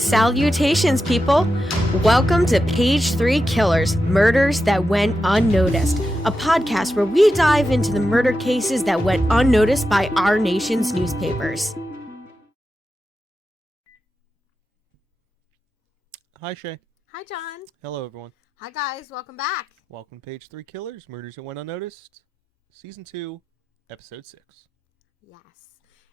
Salutations, people! Welcome to Page 3 Killers, Murders That Went Unnoticed, a podcast where we dive into the murder cases that went unnoticed by our nation's newspapers. Hi, Shay. Hi, John. Hello, everyone. Hi, guys. Welcome back. Welcome to Page 3 Killers, Murders That Went Unnoticed, Season 2, Episode 6. Yes.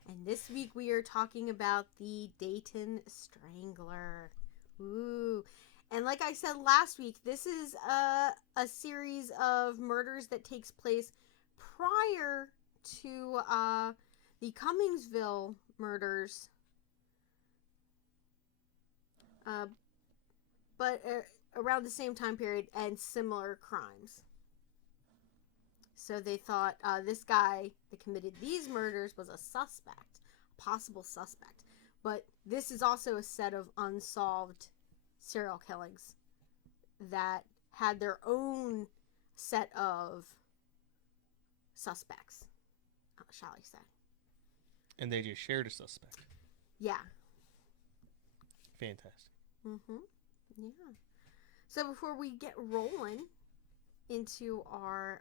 And this week we are talking about the Dayton Strangler. Ooh. And like I said last week, this is a series of murders that takes place prior to the Cummingsville murders. But around the same time period and similar crimes. So they thought this guy that committed these murders was a suspect, a possible suspect. But this is also a set of unsolved serial killings that had their own set of suspects, shall I say. And they just shared a suspect. Yeah. Fantastic. Mm-hmm. Yeah. So before we get rolling into our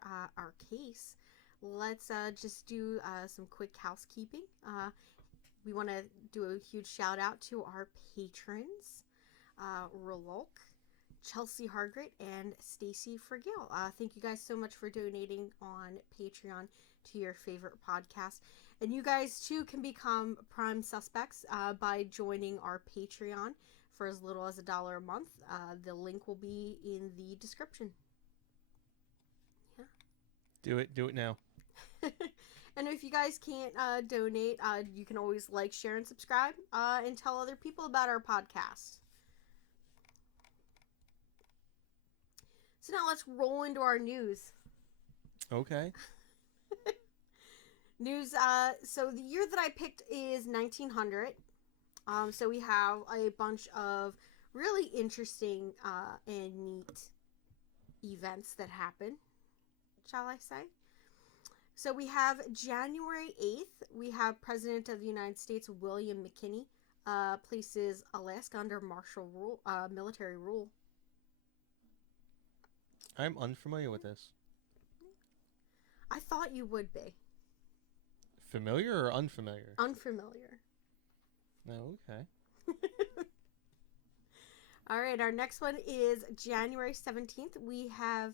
case, let's just do some quick housekeeping. We want to do a huge shout out to our patrons, Rolok, Chelsea Hargrett, and Stacey Fragale. Thank you guys so much for donating on Patreon to your favorite podcast. And you guys too can become prime suspects by joining our Patreon for as little as $1 a month. The link will be in the description. Do it now. And if you guys can't donate, you can always like, share, and subscribe, and tell other people about our podcast. So now let's roll into our news. Okay. News. So the year that I picked is 1900. So we have a bunch of really interesting and neat events that happen, shall I say. So we have January 8th, we have President of the United States William McKinley places Alaska under martial rule, military rule. I'm unfamiliar with this. I thought you would be. Familiar or unfamiliar? Unfamiliar. Oh, okay. All right, our next one is January 17th. We have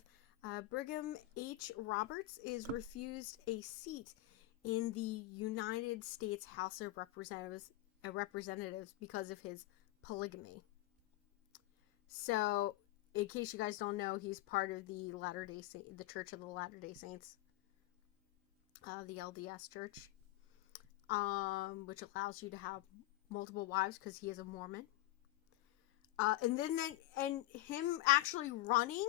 Brigham H. Roberts is refused a seat in the United States House of Representatives because of his polygamy. So, in case you guys don't know, he's part of the the Church of the Latter-day Saints, the LDS Church, which allows you to have multiple wives because he is a Mormon. And him actually running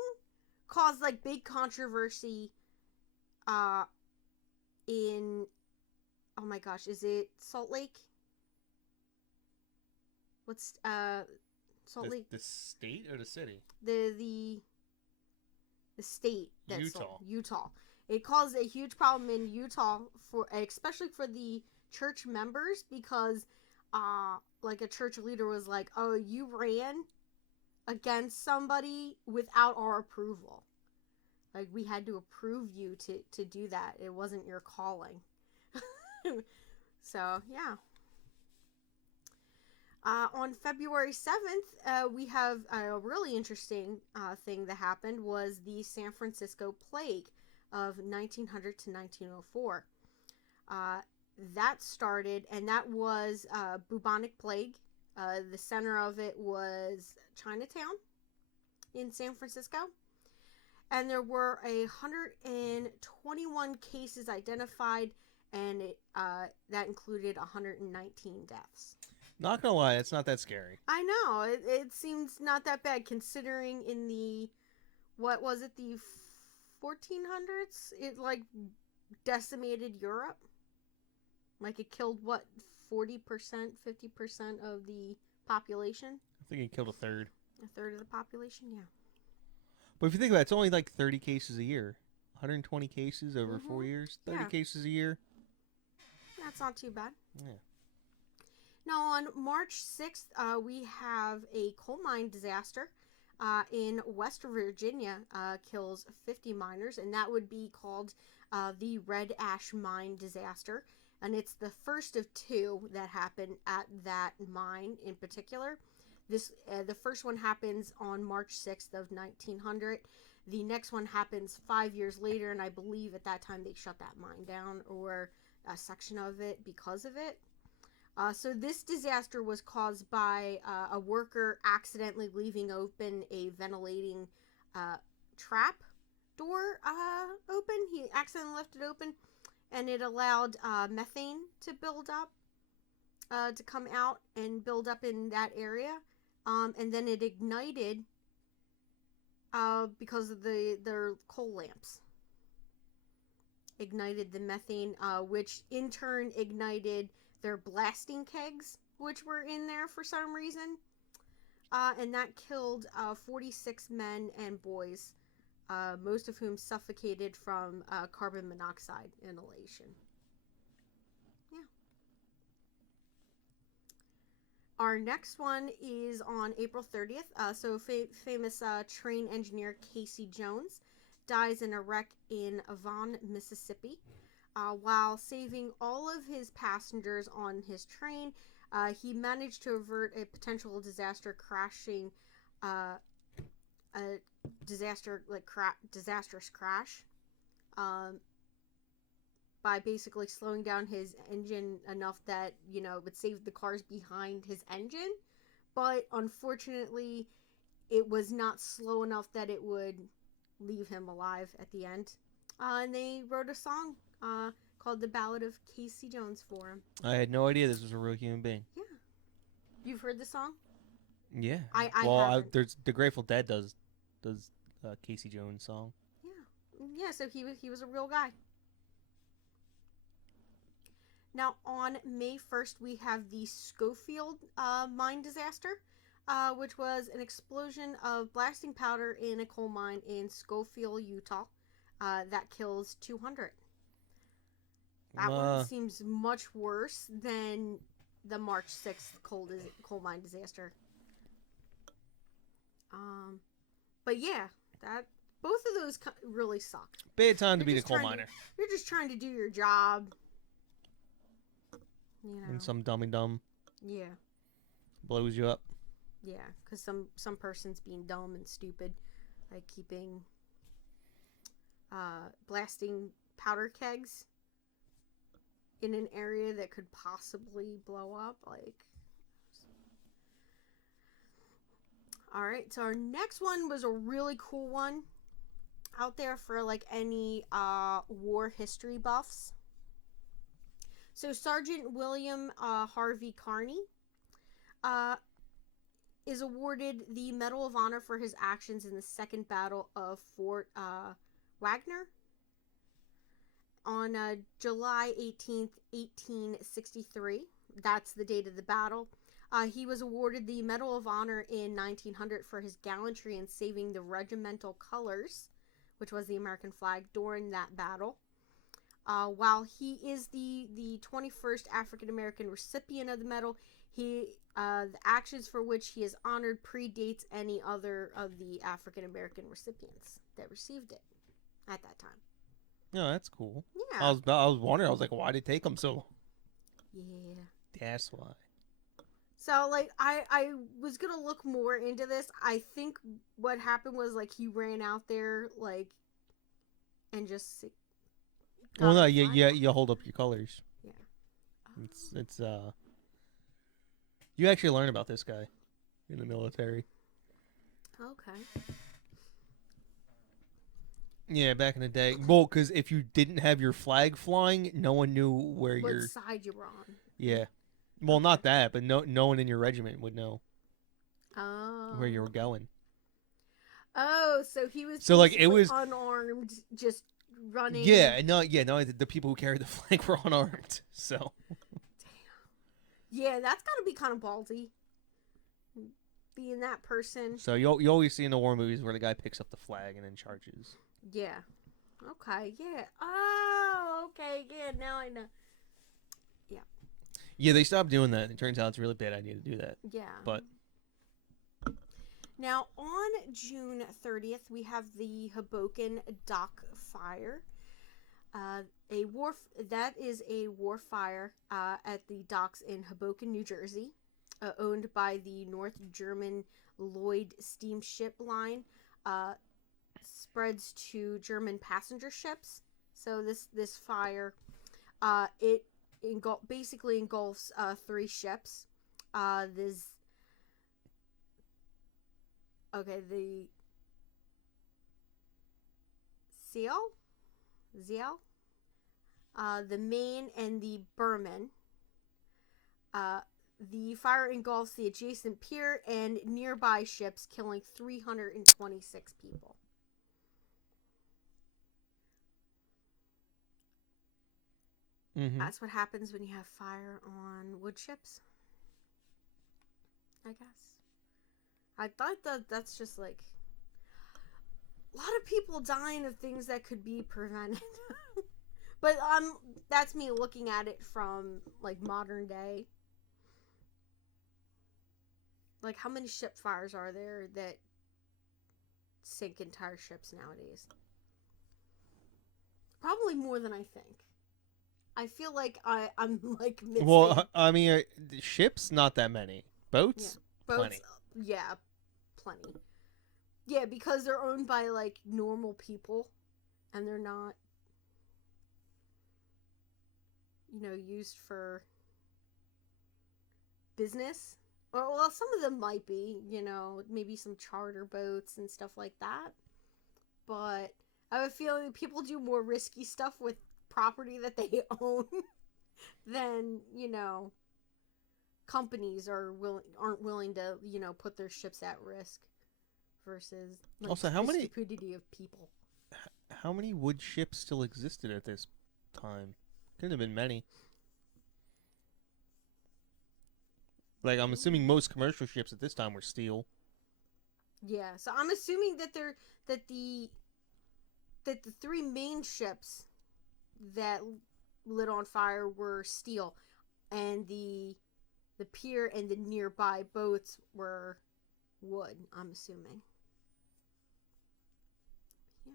caused like big controversy in, oh my gosh, is it Salt Lake? What's Salt Lake? The state or the city? The state that's Utah. It caused a huge problem in Utah especially for the church members because like a church leader was like, "Oh, you ran against somebody without our approval. Like, we had to approve you to do that. It wasn't your calling." So, yeah. On February 7th, we have a really interesting thing that happened was the San Francisco plague of 1900 to 1904. That started, and that was bubonic plague. The center of it was Chinatown in San Francisco. And there were 121 cases identified, and that included 119 deaths. Not gonna lie, it's not that scary. I know. It seems not that bad considering in the, what was it, the 1400s? It, like, decimated Europe. Like, it killed, what, 40%, 50% of the population? I think it killed a third. A third of the population, yeah. But if you think about it, it's only like 30 cases a year. 120 cases over 4 years. 30 cases a year. That's not too bad. Yeah. Now, on March 6th, we have a coal mine disaster in West Virginia, kills 50 miners, and that would be called the Red Ash Mine disaster. And it's the first of two that happened at that mine in particular. The first one happens on March 6th of 1900. The next one happens 5 years later, and I believe at that time they shut that mine down, or a section of it because of it. So this disaster was caused by a worker accidentally leaving open a ventilating trap door open. He accidentally left it open, and it allowed methane to build up, to come out and build up in that area. And then it ignited because of their coal lamps. Ignited the methane, which in turn ignited their blasting kegs, which were in there for some reason. And that killed 46 men and boys, most of whom suffocated from carbon monoxide inhalation. Yeah. Our next one is on April 30th. Famous train engineer Casey Jones dies in a wreck in Avon, Mississippi. While saving all of his passengers on his train, he managed to avert a potential disaster, crashing a disastrous crash by basically slowing down his engine enough that, it would save the cars behind his engine. But unfortunately, it was not slow enough that it would leave him alive at the end. And they wrote a song called The Ballad of Casey Jones for him. I had no idea this was a real human being. Yeah. You've heard the song? Yeah. I haven't. There's the Grateful Dead does Casey Jones song. Yeah. Yeah, so he was a real guy. Now, on May 1st, we have the Schofield mine disaster, which was an explosion of blasting powder in a coal mine in Schofield, Utah, that kills 200. That one seems much worse than the March 6th coal mine disaster. But yeah, both of those really suck. Bad time to be a coal miner. You're just trying to do your job. And some dummy dumb. Yeah. Blows you up. Yeah, because some person's being dumb and stupid, like keeping blasting powder kegs in an area that could possibly blow up. All right, so our next one was a really cool one out there for any war history buffs. So Sergeant William Harvey Carney is awarded the Medal of Honor for his actions in the Second Battle of Fort Wagner on July 18th, 1863. That's the date of the battle. He was awarded the Medal of Honor in 1900 for his gallantry in saving the regimental colors, which was the American flag, during that battle. While he is the 21st African-American recipient of the medal, the actions for which he is honored predates any other of the African-American recipients that received it at that time. No, that's cool. Yeah. I was wondering. I was like, why did it take him so? Yeah. That's why. So, I was gonna look more into this. I think what happened was, he ran out there, and just... Well, no, you hold up your colors. Yeah. It's you actually learn about this guy in the military. Okay. Yeah, back in the day. Well, because if you didn't have your flag flying, no one knew what side you were on. Yeah. Well, not that, but no one in your regiment would know where you were going. Oh, so he was it was unarmed, just running. Yeah, no, the people who carried the flag were unarmed. So. Damn. Yeah, that's gotta be kind of ballsy. Being that person. So you always see in the war movies where the guy picks up the flag and then charges. Yeah. Okay. Yeah. Oh. Okay. Yeah. Now I know. Yeah, they stopped doing that. It turns out it's a really bad idea to do that. Yeah. But now, on June 30th, we have the Hoboken dock fire. That is a war fire at the docks in Hoboken, New Jersey, owned by the North German Lloyd steamship line. Spreads to German passenger ships. So this fire, it basically engulfs 3 ships. The Seal, the Maine, and the Berman. The fire engulfs the adjacent pier and nearby ships, killing 326 people. Mm-hmm. That's what happens when you have fire on wood ships, I guess. I thought that's just like a lot of people dying of things that could be prevented. But that's me looking at it from like modern day. Like, how many ship fires are there that sink entire ships nowadays? Probably more than I think. I feel like I'm like missing. Well, I mean, ships, not that many. Boats, Boats, plenty. Yeah, plenty. Yeah, because they're owned by like normal people, and they're not, used for business. Well, some of them might be, maybe some charter boats and stuff like that. But I have a feeling people do more risky stuff with property that they own than, companies aren't willing to, put their ships at risk versus like, also, the stupidity of people. How many wood ships still existed at this time? Couldn't have been many. Like, I'm assuming most commercial ships at this time were steel. Yeah, so I'm assuming that the 3 main ships that lit on fire were steel, and the pier and the nearby boats were wood, I'm assuming. Yeah.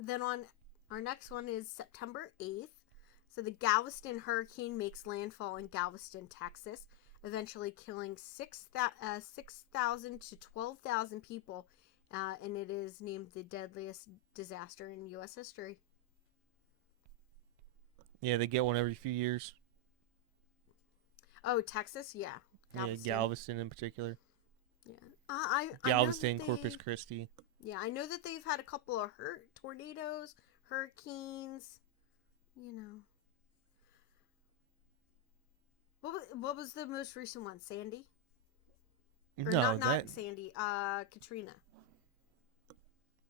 Then on our next one is September 8th. So the Galveston Hurricane makes landfall in Galveston, Texas, eventually killing 6,000 to 12,000 people, and it is named the deadliest disaster in U.S. history. Yeah, they get one every few years. Oh, Texas? Yeah. Galveston. Yeah, Galveston in particular. Yeah. Galveston, Corpus Christi. Yeah, I know that they've had a couple of tornadoes, hurricanes, What was the most recent one? Sandy? Or no, not Sandy. Katrina.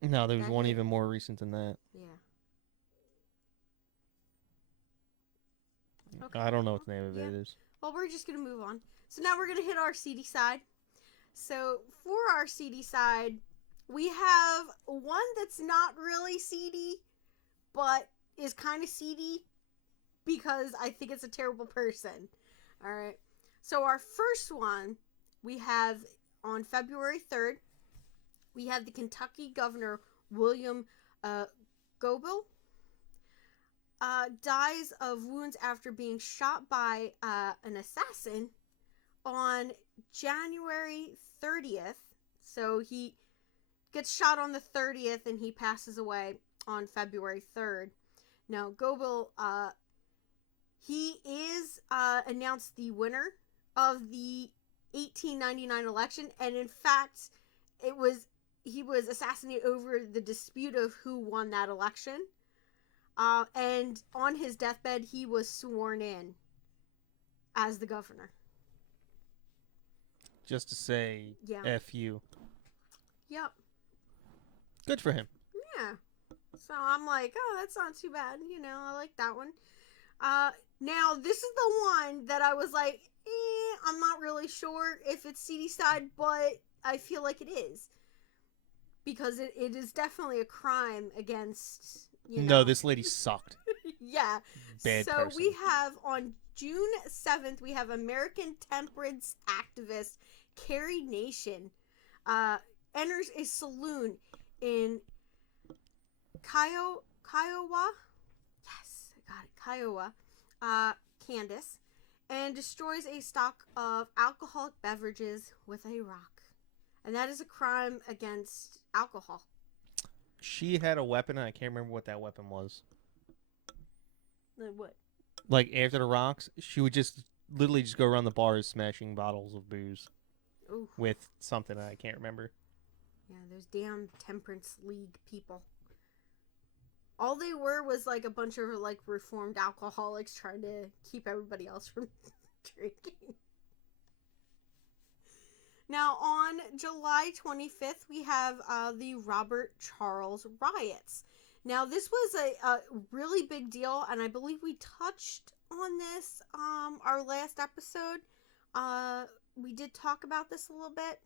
No, there was one even more recent than that. Yeah. Okay. I don't know what the name of it is. Well, we're just going to move on. So now we're going to hit our seedy side. So for our seedy side, we have one that's not really seedy, but is kind of seedy because I think it's a terrible person. All right. So our first one, we have on February 3rd, we have the Kentucky Governor William Goebel dies of wounds after being shot by an assassin on January 30th. So he gets shot on the 30th and he passes away on February 3rd. Now, Goebel, he is announced the winner of the 1899 election, and in fact, he was assassinated over the dispute of who won that election. And on his deathbed, he was sworn in as the governor. Just to say, F you. Yep. Good for him. Yeah. So I'm like, oh, that's not too bad. I like that one. Now, this is the one that I was like, I'm not really sure if it's seedy side, but I feel like it is. Because it is definitely a crime against You know? No, this lady sucked. Yeah. Bad so person. we have on June 7th, we have American temperance activist Carrie Nation enters a saloon in Kiowa. Yes, I got it. Kiowa, Kansas, and destroys a stock of alcoholic beverages with a rock. And that is a crime against alcohol. She had a weapon, and I can't remember what that weapon was. What? Like, after the rocks, she would just literally just go around the bars smashing bottles of booze. Ooh. With something I can't remember. Yeah, those damn Temperance League people. All they were was like a bunch of like reformed alcoholics trying to keep everybody else from drinking. Now, on July 25th, we have the Robert Charles Riots. Now, this was a really big deal, and I believe we touched on this our last episode. We did talk about this a little bit.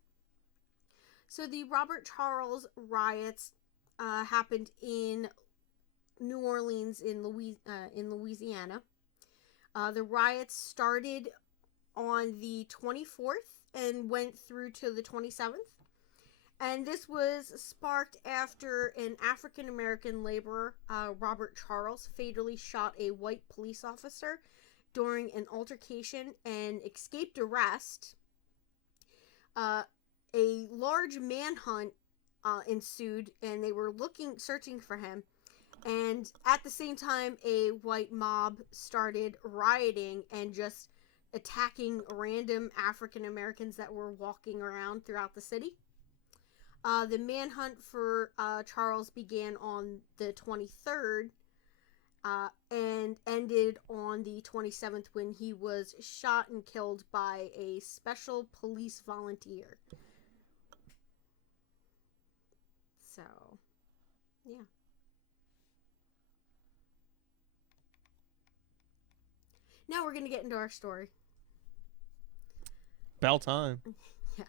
So, the Robert Charles Riots happened in New Orleans in Louisiana. The riots started on the 24th and went through to the 27th. And this was sparked after an African-American laborer, Robert Charles, fatally shot a white police officer during an altercation and escaped arrest. A large manhunt ensued, and they were searching for him. And at the same time, a white mob started rioting and just attacking random African Americans that were walking around throughout the city. The manhunt for Charles began on the 23rd and ended on the 27th when he was shot and killed by a special police volunteer. So, yeah. Now we're going to get into our story. About time. Yes.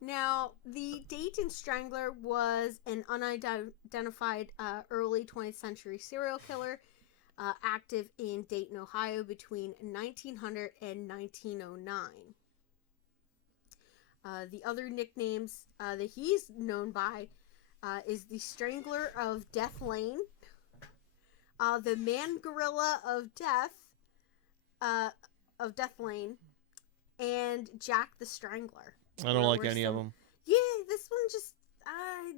Now, the Dayton Strangler was an unidentified early 20th century serial killer active in Dayton, Ohio between 1900 and 1909. The other nicknames that he's known by is the Strangler of Death Lane, the Man Gorilla of Death Lane, and Jack the Strangler. I don't like any of them. Yeah, this one just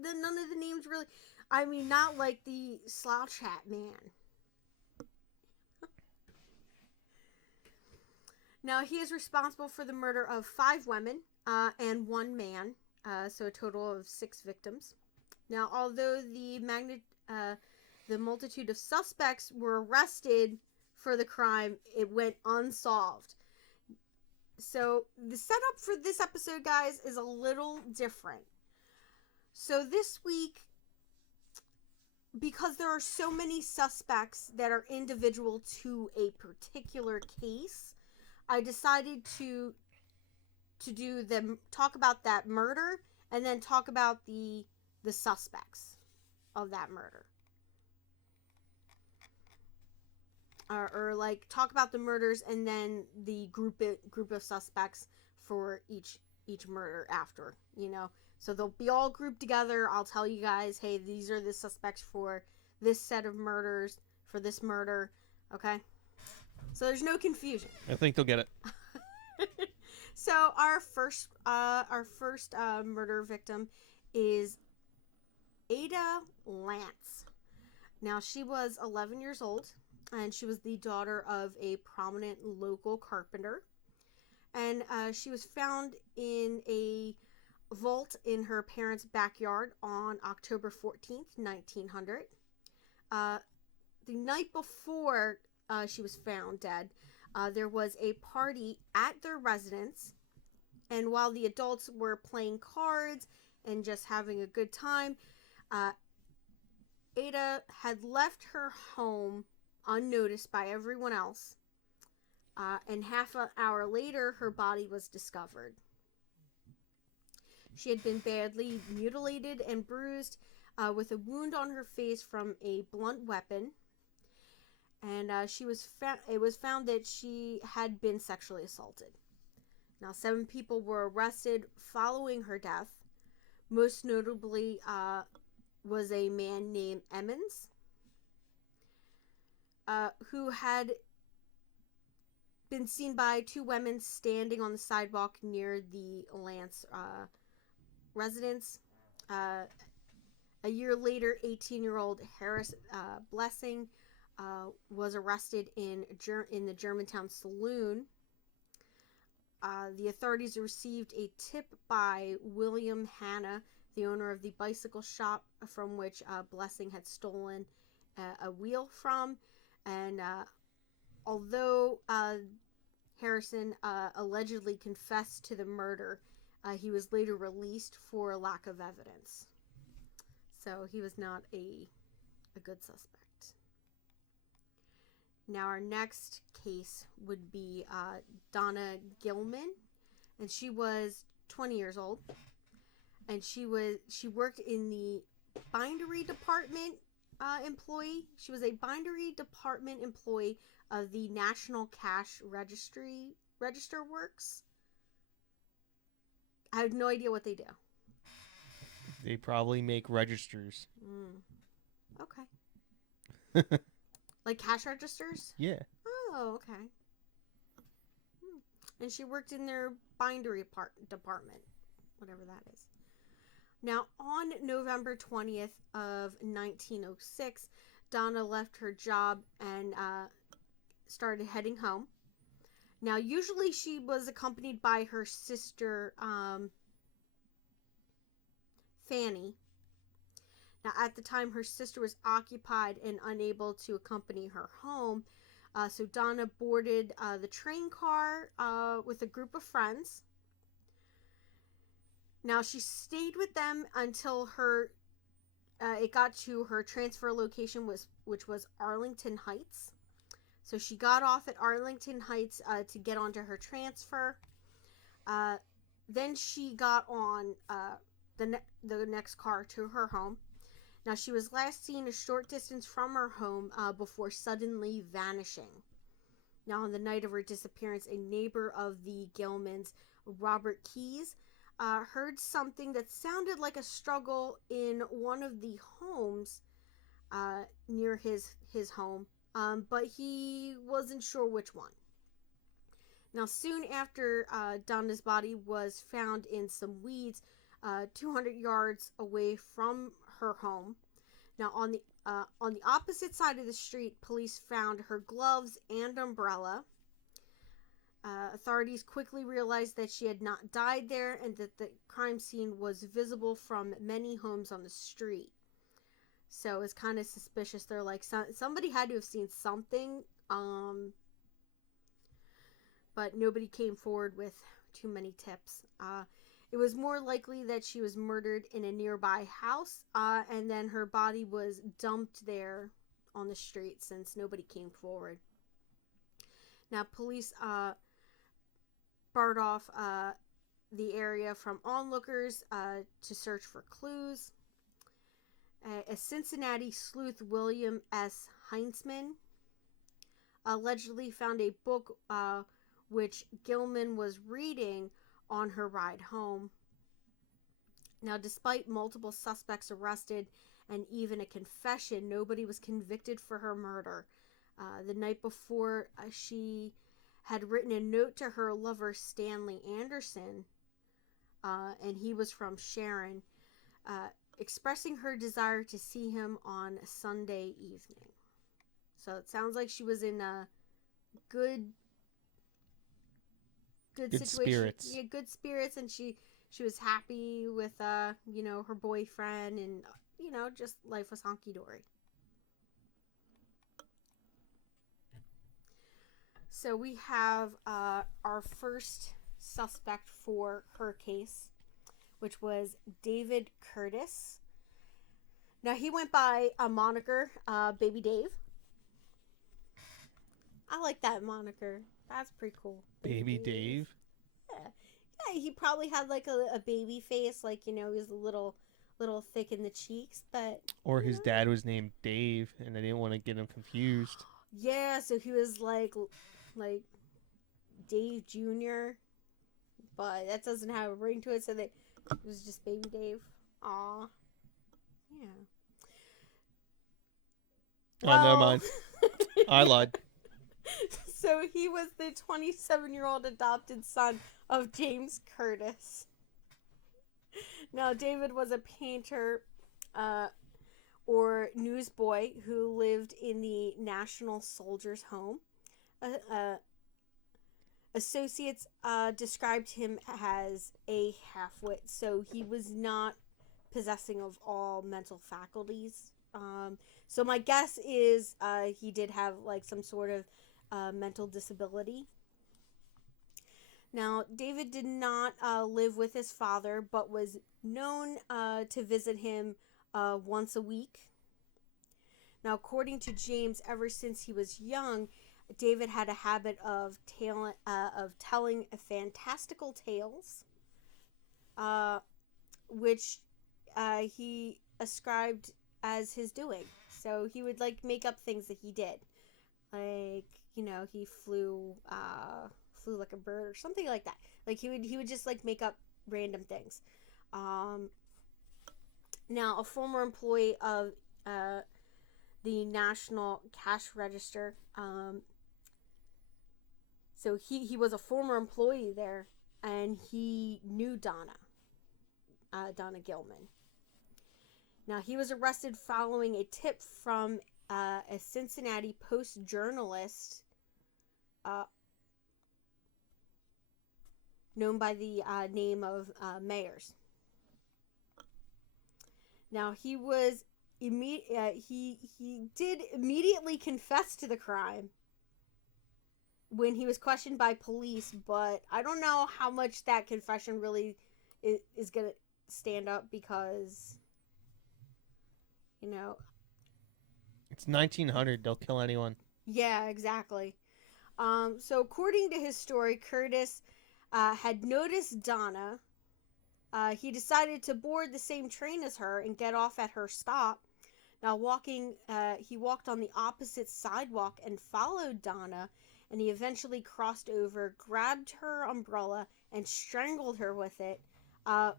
none of the names really. I mean, not like the Slouch Hat Man. Now, he is responsible for the murder of 5 women and 1 man, so a total of 6 victims. Now, although the multitude of suspects were arrested for the crime, it went unsolved. So, the setup for this episode, guys, is a little different. So, this week, because there are so many suspects that are individual to a particular case, I decided to talk about that murder and then talk about the suspects of that murder. Or like talk about the murders and then the group of suspects for each murder after, you know. So they'll be all grouped together. I'll tell you guys, hey, these are the suspects for this set of murders for this murder, okay? So there's no confusion. I think they'll get it. So our first murder victim is Ada Lance. Now, she was 11 years old, and she was the daughter of a prominent local carpenter. And she was found in a vault in her parents' backyard on October 14th, 1900. The night before she was found dead, there was a party at their residence, and while the adults were playing cards and just having a good time, Ada had left her home unnoticed by everyone else, and half an hour later, her body was discovered. She had been badly mutilated and bruised, with a wound on her face from a blunt weapon. And it was found that she had been sexually assaulted. Now, 7 people were arrested following her death. Most notably was a man named Emmons, who had been seen by 2 women standing on the sidewalk near the Lance residence. A year later, 18-year-old Harris Blessing was arrested in the Germantown Saloon. The authorities received a tip by William Hanna, the owner of the bicycle shop from which Blessing had stolen a wheel from. And although Harrison allegedly confessed to the murder, he was later released for lack of evidence. So he was not a good suspect. Now our next case would be Donna Gilman, and she was 20 years old, and she worked in the bindery department employee. She was a bindery department employee of the National Cash Register Works. I have no idea what they do. They probably make registers. Okay. Like cash registers? Yeah. Oh, okay. And she worked in their bindery department, whatever that is. Now, on November 20th of 1906, Donna left her job and started heading home. Now, usually she was accompanied by her sister, Fanny. Now, at the time, her sister was occupied and unable to accompany her home. So Donna boarded the train car with a group of friends. Now, she stayed with them until it got to her transfer location, which was Arlington Heights. So she got off at Arlington Heights to get onto her transfer. Then she got on the next car to her home. Now, she was last seen a short distance from her home before suddenly vanishing. Now, on the night of her disappearance, a neighbor of the Gilmans, Robert Keyes, heard something that sounded like a struggle in one of the homes near his home, but he wasn't sure which one. Now, soon after Donna's body was found in some weeds 200 yards away from her home. Now, on the opposite side of the street, police found her gloves and umbrella. Authorities quickly realized that she had not died there and that the crime scene was visible from many homes on the street. So it's kind of suspicious. They're like, somebody had to have seen something, but nobody came forward with too many tips. It was more likely that she was murdered in a nearby house, and then her body was dumped there on the street since nobody came forward. Now, police barred off the area from onlookers to search for clues. A Cincinnati sleuth, William S. Heinzman, allegedly found a book which Gilman was reading on her ride home. Now, despite multiple suspects arrested and even a confession, nobody was convicted for her murder. The night before, she had written a note to her lover, Stanley Anderson, and he was from Sharon, expressing her desire to see him on Sunday evening. So it sounds like she was in a good situation. Spirits. Yeah, good spirits, and she was happy with her boyfriend, and just life was honky dory. So we have our first suspect for her case, which was David Curtis. Now, he went by a moniker, Baby Dave. I like that moniker. That's pretty cool. Baby Dave? Yeah. Yeah, he probably had like a baby face, like, he was a little little thick in the cheeks, but Or his dad was named Dave, and they didn't want to get him confused. Yeah, so he was like Dave Jr., but that doesn't have a ring to it, so it was just Baby Dave. Aw. Yeah. Oh, never mind. I lied. So he was the 27-year-old adopted son of James Curtis. Now, David was a painter or newsboy who lived in the National Soldiers' Home. Associates described him as a half-wit, so he was not possessing of all mental faculties. So my guess is he did have like some sort of mental disability. Now, David did not live with his father, but was known to visit him once a week. Now, according to James, ever since he was young, David had a habit of telling fantastical tales, which he ascribed as his doing. So he would like make up things that he did, like he flew like a bird or something like that. Like he would just like make up random things. Now, a former employee of the National Cash Register. So he was a former employee there, and he knew Donna Gilman. Now, he was arrested following a tip from a Cincinnati Post journalist known by the name of Mayers. Now, he did immediately confess to the crime when he was questioned by police, but I don't know how much that confession really is going to stand up because, It's 1900. They'll kill anyone. Yeah, exactly. So according to his story, Curtis had noticed Donna. He decided to board the same train as her and get off at her stop. Now, he walked on the opposite sidewalk and followed Donna, and he eventually crossed over, grabbed her umbrella, and strangled her with it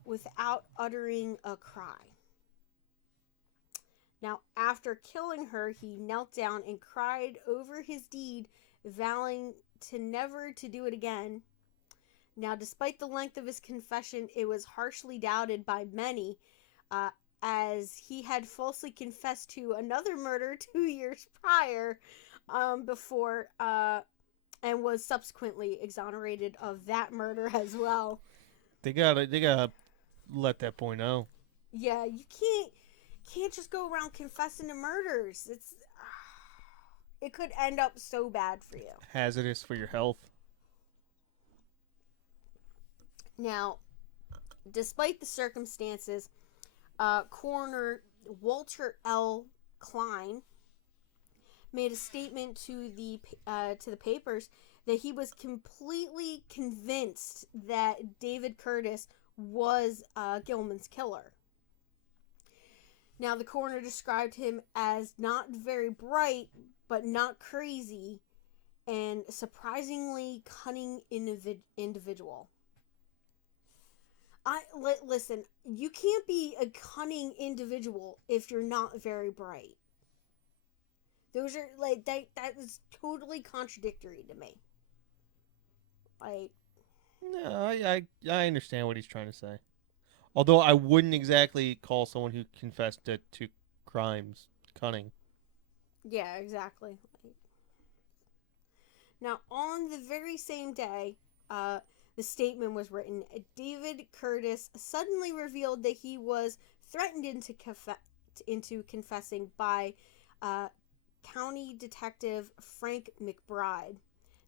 without uttering a cry. Now, after killing her, he knelt down and cried over his deed, vowing to never to do it again. Now, despite the length of his confession, it was harshly doubted by many, as he had falsely confessed to another murder 2 years prior, before, and was subsequently exonerated of that murder as well. They gotta let that boy know. Yeah, you can't just go around confessing to murders. It could end up so bad for you. Hazardous for your health. Now, despite the circumstances, coroner Walter L. Klein made a statement to the papers that he was completely convinced that David Curtis was Gilman's killer. Now, the coroner described him as not very bright, but not crazy, and surprisingly cunning individual. Listen, you can't be a cunning individual if you're not very bright. Those are, like, that is totally contradictory to me. Like... No, I understand what he's trying to say. Although I wouldn't exactly call someone who confessed to crimes cunning. Yeah, exactly. Now, on the very same day, the statement was written, David Curtis suddenly revealed that he was threatened into confessing by County Detective Frank McBride.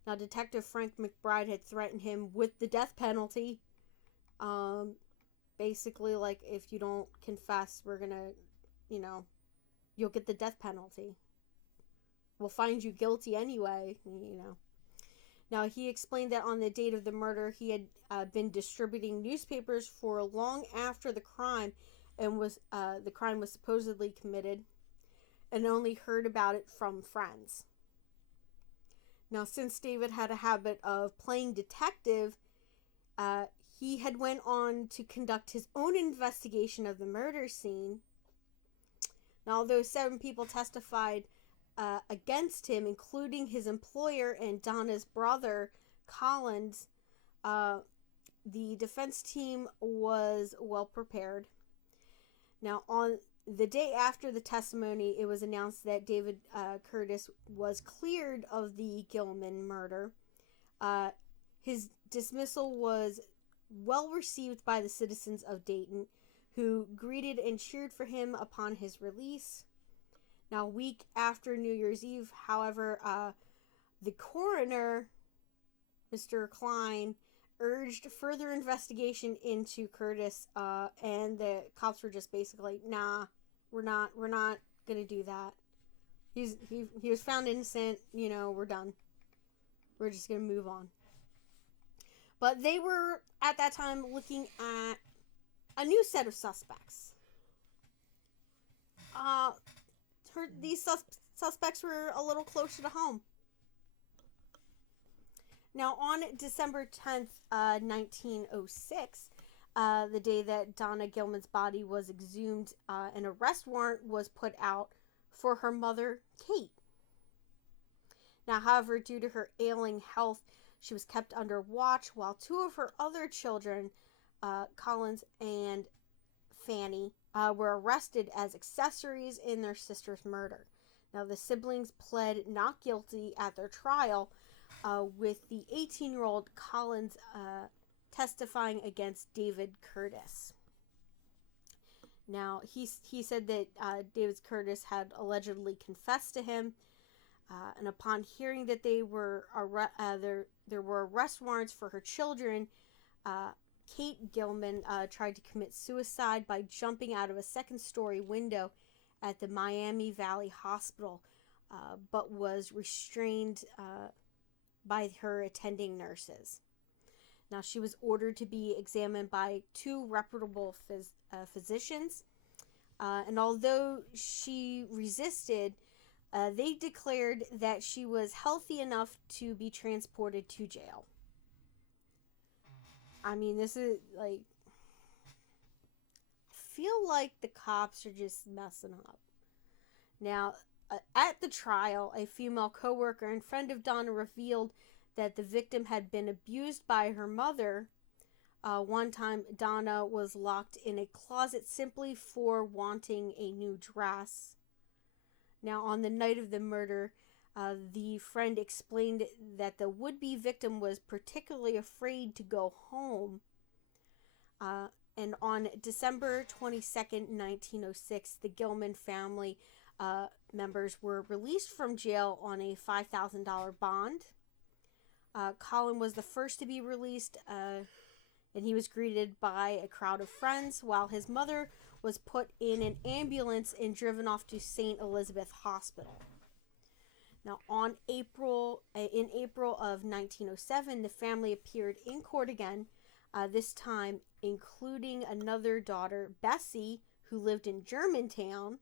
Now, Detective Frank McBride had threatened him with the death penalty. Basically, like, if you don't confess, we're gonna, you'll get the death penalty. We'll find you guilty anyway, Now, he explained that on the date of the murder, he had been distributing newspapers for long after the crime, and was the crime was supposedly committed, and only heard about it from friends. Now, since David had a habit of playing detective, he had went on to conduct his own investigation of the murder scene. Now, although 7 people testified against him, including his employer and Donna's brother, Collins, the defense team was well prepared. Now, on the day after the testimony, it was announced that David Curtis was cleared of the Gilman murder. His dismissal was well received by the citizens of Dayton, who greeted and cheered for him upon his release. Now, a week after New Year's Eve, however, the coroner, Mr. Klein, urged further investigation into Curtis, and the cops were just basically, nah, we're not gonna do that. He was found innocent, we're done. We're just gonna move on. But they were, at that time, looking at a new set of suspects. These suspects were a little closer to home. Now, on December 10th, 1906, the day that Donna Gilman's body was exhumed, an arrest warrant was put out for her mother, Kate. Now, however, due to her ailing health, she was kept under watch while 2 of her other children, Collins and Fanny, were arrested as accessories in their sister's murder. Now, the siblings pled not guilty at their trial, with the 18-year-old Collins testifying against David Curtis. Now, he said that David Curtis had allegedly confessed to him, and upon hearing that there were arrest warrants for her children, Kate Gilman tried to commit suicide by jumping out of a second-story window at the Miami Valley Hospital, but was restrained by her attending nurses. Now, she was ordered to be examined by 2 reputable physicians, and although she resisted, they declared that she was healthy enough to be transported to jail. I mean, this is like, I feel like the cops are just messing up. Now, at the trial, a female co-worker and friend of Donna revealed that the victim had been abused by her mother. One time, Donna was locked in a closet simply for wanting a new dress. Now, on the night of the murder, the friend explained that the would-be victim was particularly afraid to go home. And on December 22nd, 1906, the Gilman family members were released from jail on a $5,000 bond. Colin was the first to be released, and he was greeted by a crowd of friends, while his mother was put in an ambulance and driven off to St. Elizabeth Hospital. Now, in April of 1907, the family appeared in court again, this time including another daughter, Bessie, who lived in Germantown.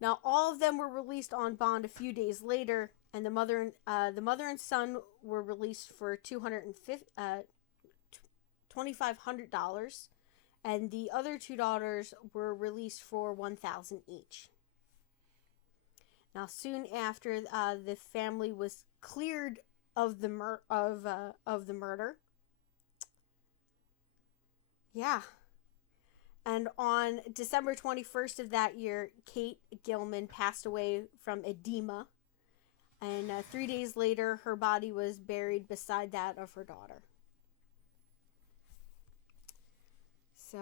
Now, all of them were released on bond a few days later, and the mother and son were released for $2,500, and the other 2 daughters were released for $1,000 each. Now, soon after, the family was cleared of the murder. Yeah. And on December 21st of that year, Kate Gilman passed away from edema. And 3 days later, her body was buried beside that of her daughter. So,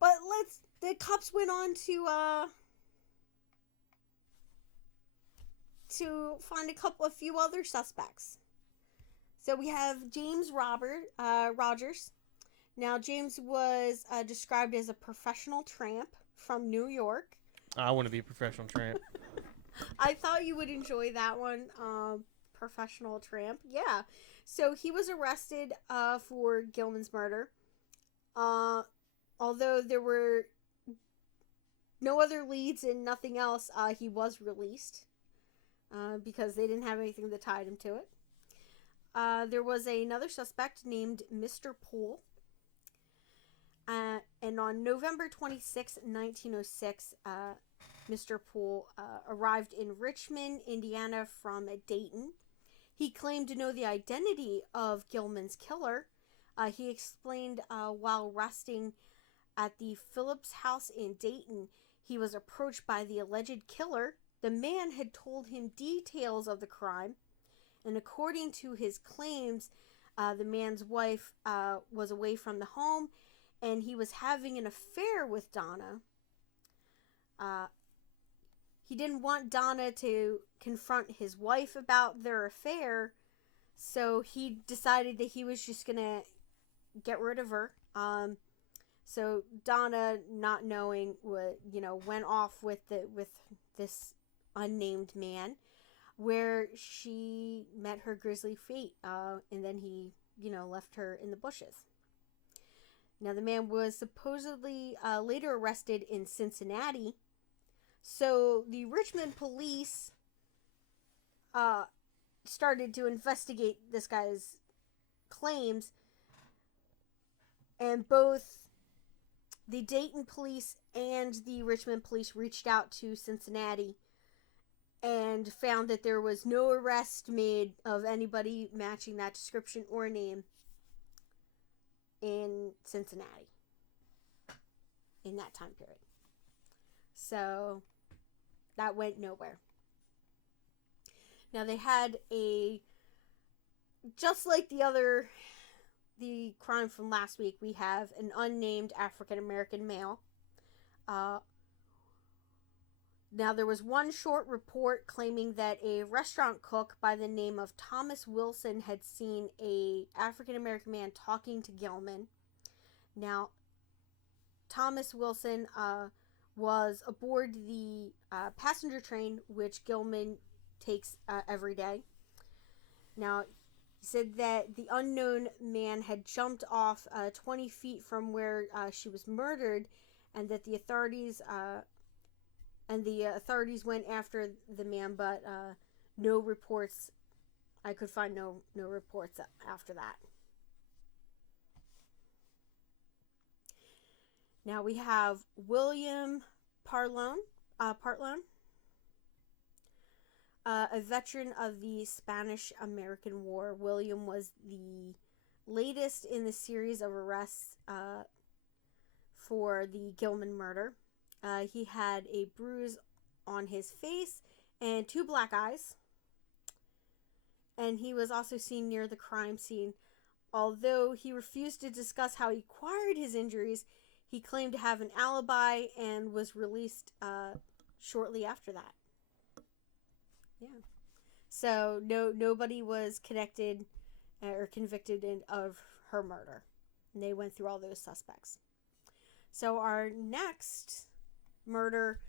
but the cops went on to find a few other suspects. So we have James Rogers. Now, James was described as a professional tramp from New York. I want to be a professional tramp. I thought you would enjoy that one. Professional tramp. Yeah. So he was arrested for Gilman's murder. Although there were no other leads and nothing else, he was released because they didn't have anything that tied him to it. There was another suspect named Mr. Poole. And on November 26, 1906, Mr. Poole arrived in Richmond, Indiana from Dayton. He claimed to know the identity of Gilman's killer. He explained while resting at the Phillips house in Dayton, he was approached by the alleged killer. The man had told him details of the crime, and according to his claims, the man's wife was away from the home, and he was having an affair with Donna. He didn't want Donna to confront his wife about their affair, so he decided that he was just gonna get rid of her. So Donna, not knowing what, went off with this unnamed man, where she met her grisly fate, and then he, left her in the bushes. Now, the man was supposedly later arrested in Cincinnati. So the Richmond police started to investigate this guy's claims, and both the Dayton police and the Richmond police reached out to Cincinnati and found that there was no arrest made of anybody matching that description or name in Cincinnati in that time period. So that went nowhere. Now they had just like the crime from last week, we have an unnamed African American male. Now there was one short report claiming that a restaurant cook by the name of Thomas Wilson had seen a African American man talking to Gilman. Now, Thomas Wilson was aboard the passenger train, which Gilman takes every day. Now, he said that the unknown man had jumped off 20 feet from where she was murdered, and that the authorities went after the man, but no reports. I could find no reports after that. Now we have William Parlone, a veteran of the Spanish-American War. William was the latest in the series of arrests for the Gilman murder. He had a bruise on his face and 2 black eyes. And he was also seen near the crime scene. Although he refused to discuss how he acquired his injuries, he claimed to have an alibi and was released shortly after that. Yeah. So nobody was connected or convicted of her murder. And they went through all those suspects. So our next murder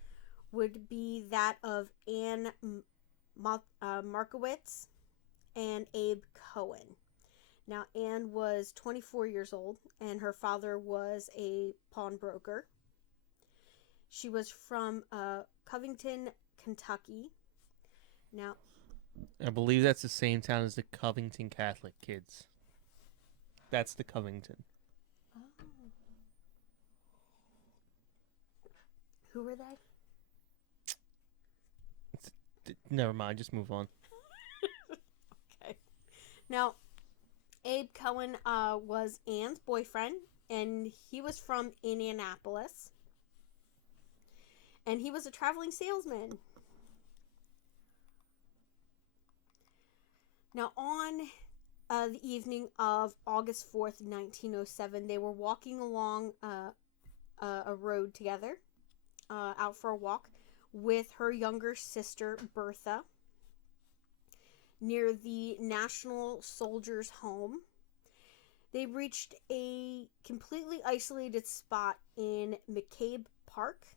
would be that of Anne Markowitz and Abe Cohen. Now, Anne was 24 years old, and her father was a pawnbroker. She was from Covington, Kentucky. Now, I believe that's the same town as the Covington Catholic kids. That's the Covington. Oh. Who were they? Never mind, just move on. Okay. Now, Abe Cohen was Anne's boyfriend, and he was from Indianapolis. And he was a traveling salesman. Now, on the evening of August 4th, 1907, they were walking along a road together, out for a walk, with her younger sister, Bertha, near the National Soldiers' Home. They reached a completely isolated spot in McCabe Park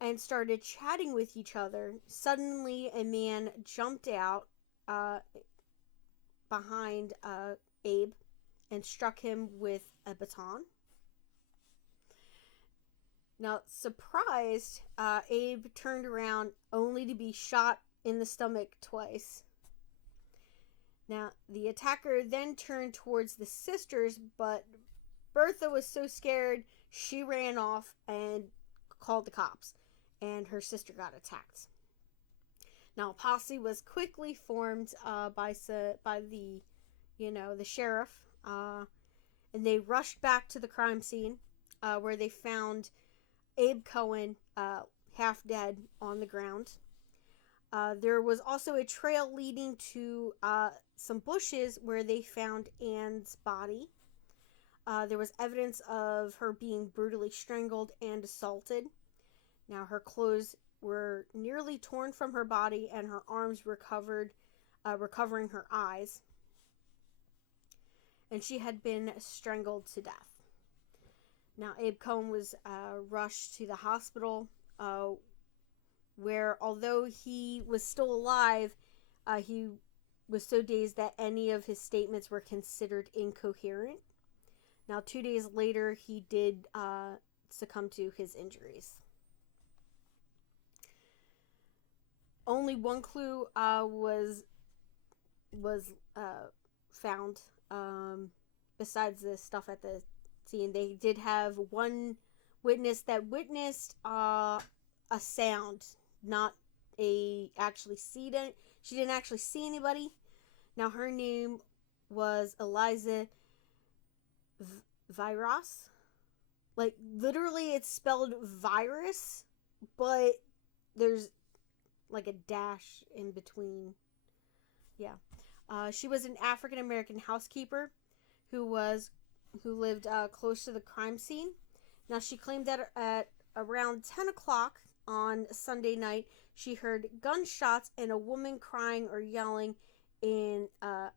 and started chatting with each other. Suddenly, a man jumped out uh, behind Abe and struck him with a baton. Now, surprised, Abe turned around only to be shot in the stomach twice. Now, the attacker then turned towards the sisters, but Bertha was so scared she ran off and called the cops, and her sister got attacked. Now, a posse was quickly formed by the, the sheriff, and they rushed back to the crime scene, where they found Abe Cohen half dead on the ground. There was also a trail leading to some bushes where they found Anne's body. There was evidence of her being brutally strangled and assaulted. Now, her clothes were nearly torn from her body, and her arms were covering her eyes. And she had been strangled to death. Now, Abe Cohen was rushed to the hospital, where, although he was still alive, he was so dazed that any of his statements were considered incoherent. Now, 2 days later, he did succumb to his injuries. Only one clue was found besides the stuff at the scene. They did have one witness that witnessed a sound, not actually see it. She didn't actually see anybody. Now, her name was Eliza Virus. Like, literally, it's spelled virus, but there's like a dash in between. Yeah. She was an African American housekeeper who lived close to the crime scene. Now, she claimed that at around 10 o'clock on Sunday night, she heard gunshots and a woman crying or yelling in a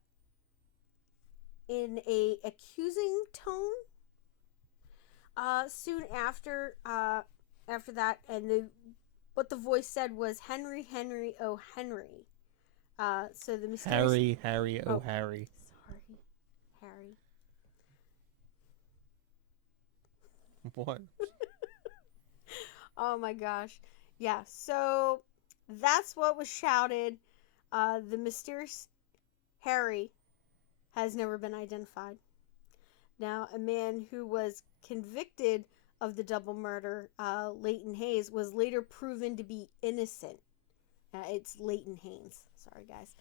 accusing tone. Soon after that, and what the voice said was Henry, oh Henry. So the mysterious Harry, oh Harry. Sorry, Harry. What? Oh my gosh. Yeah, so that's what was shouted. The mysterious Harry has never been identified. Now, a man who was convicted of the double murder, Leighton Haynes, was later proven to be innocent. It's Leighton Haynes. Sorry, guys.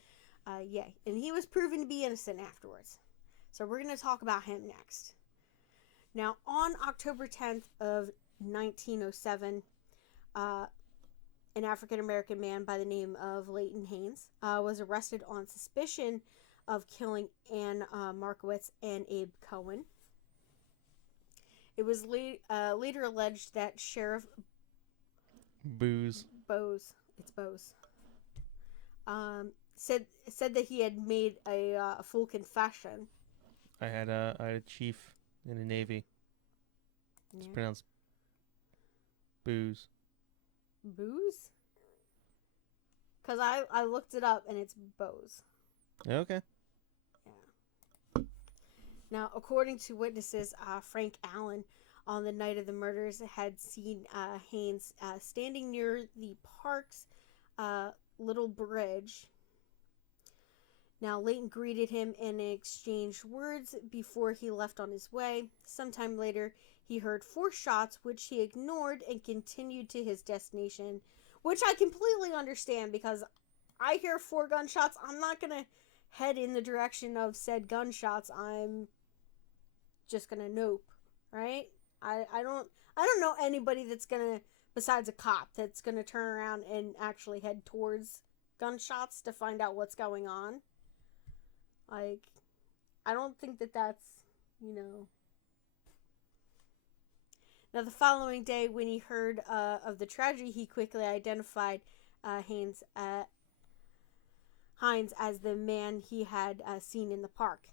Yeah, and he was proven to be innocent afterwards. So we're going to talk about him next. Now, on October 10th of 1907, an African-American man by the name of Leighton Haynes was arrested on suspicion of killing Anne Markowitz and Abe Cohen. It was later alleged that Sheriff Booze. It's Bose. Said that he had made a full confession. I had a chief in the Navy. It's pronounced Booze. Booze? Because I looked it up and it's Bose. Okay. Yeah. Now, according to witnesses, Frank Allen, on the night of the murders, had seen Haynes standing near the park's little bridge. Now, Leighton greeted him and exchanged words before he left on his way. Sometime later, he heard 4 shots, which he ignored and continued to his destination, which I completely understand, because I hear 4 gunshots. I'm not going to head in the direction of said gunshots. I'm just going to nope, right? I don't know anybody that's going to, besides a cop, that's going to turn around and actually head towards gunshots to find out what's going on. Like, I don't think that's, Now, the following day, when he heard of the tragedy, he quickly identified Haynes as the man he had seen in the park.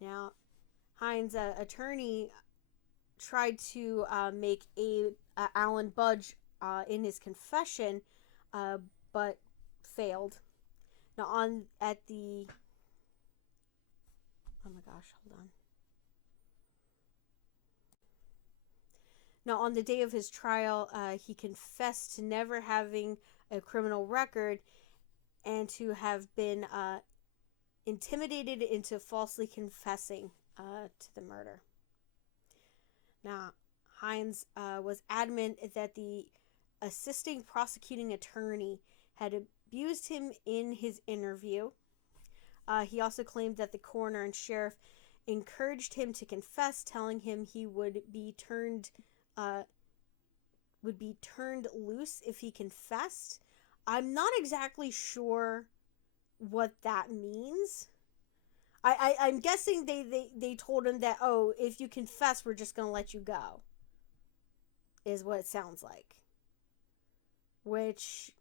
Now, Haynes' attorney tried to make Allen budge in his confession, but failed. Now oh my gosh, hold on. Now, on the day of his trial, he confessed to never having a criminal record and to have been intimidated into falsely confessing to the murder. Now, Haynes was adamant that the assisting prosecuting attorney had abused him in his interview. He also claimed that the coroner and sheriff encouraged him to confess, telling him he would be turned loose if he confessed. I'm not exactly sure what that means. I'm guessing they told him that, oh, if you confess, we're just going to let you go, is what it sounds like. Which,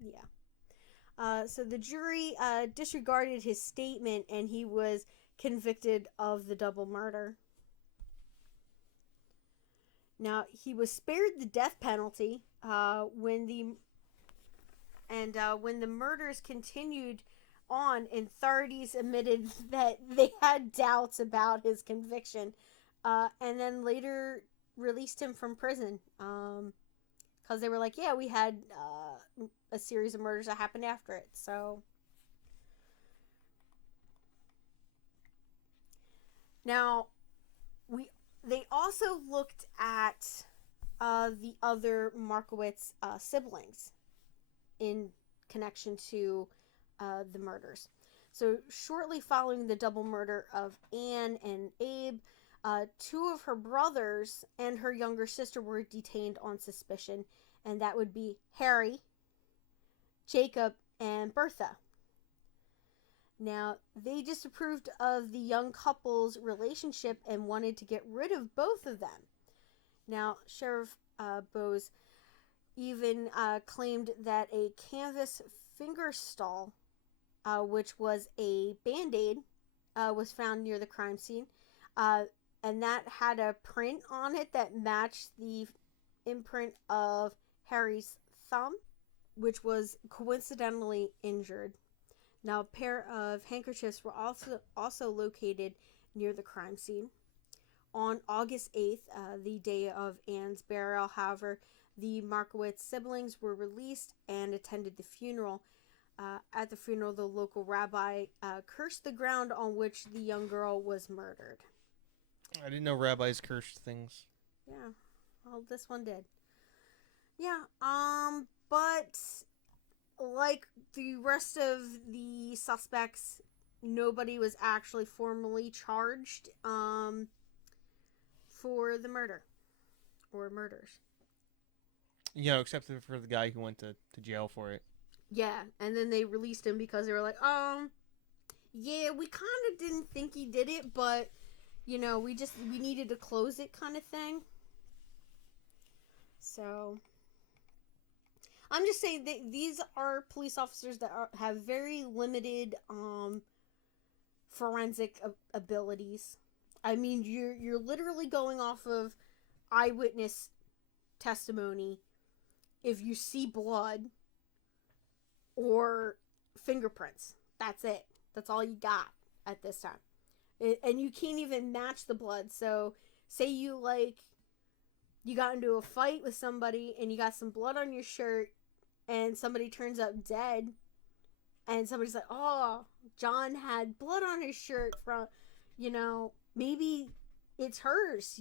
yeah. So the jury disregarded his statement, and he was convicted of the double murder. Now, he was spared the death penalty when the murders continued on, and authorities admitted that they had doubts about his conviction, and then later released him from prison because they were like, yeah, we had a series of murders that happened after it. So now they also looked at the other Markowitz siblings in connection to the murders. So shortly following the double murder of Anne and Abe, two of her brothers and her younger sister were detained on suspicion, and that would be Harry, Jacob, and Bertha. Now, they disapproved of the young couple's relationship and wanted to get rid of both of them. Now, Sheriff Bowes even claimed that a canvas finger stall, which was a Band-Aid, was found near the crime scene. And that had a print on it that matched the imprint of Harry's thumb, which was coincidentally injured. Now, a pair of handkerchiefs were also located near the crime scene. On August 8th, the day of Anne's burial, however, the Markowitz siblings were released and attended the funeral. At the funeral, the local rabbi cursed the ground on which the young girl was murdered. I didn't know rabbis cursed things. Yeah, well, this one did. Yeah, but like the rest of the suspects, nobody was actually formally charged for the murder or murders. You know, except for the guy who went to jail for it. Yeah, and then they released him because they were like, yeah, we kind of didn't think he did it, but, you know, we needed to close it kind of thing. So, I'm just saying that these are police officers that have very limited forensic abilities. I mean, you're literally going off of eyewitness testimony. If you see blood or fingerprints, that's it. That's all you got at this time. And you can't even match the blood. So, say you got into a fight with somebody and you got some blood on your shirt and somebody turns up dead and somebody's like, oh, John had blood on his shirt from, maybe it's hers,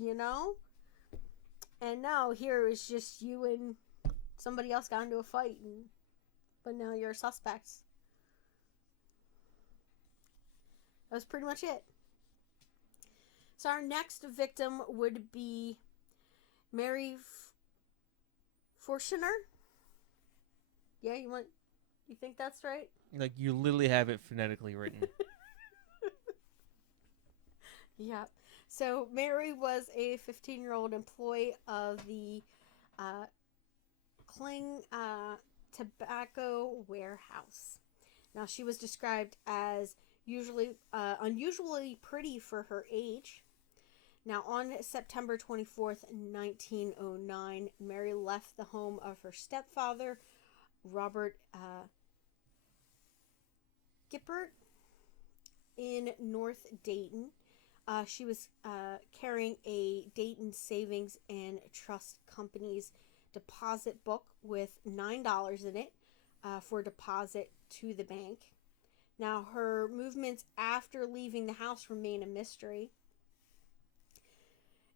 And no, here it's just you and somebody else got into a fight, but now you're a suspect. That was pretty much it. So our next victim would be Mary Forshiner. Yeah, you think that's right? Like, you literally have it phonetically written. Yeah. So Mary was a 15-year-old employee of the Kling Tobacco Warehouse. Now, she was described as unusually pretty for her age. Now, on September 24th, 1909, Mary left the home of her stepfather, Robert Gippert, in North Dayton. She was carrying a Dayton Savings and Trust Company's deposit book with $9 in it for deposit to the bank. Now, her movements after leaving the house remain a mystery.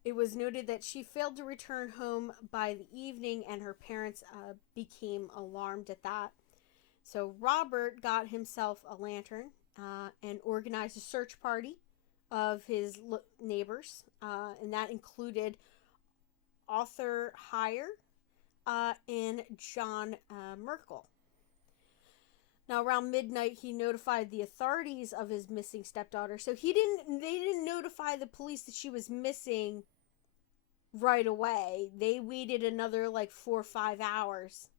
It was noted that she failed to return home by the evening, and her parents became alarmed at that. So Robert got himself a lantern and organized a search party of his neighbors, and that included Arthur Heyer and John Merkel. Now, around midnight, he notified the authorities of his missing stepdaughter. So they didn't notify the police that she was missing right away. They waited another 4 or 5 hours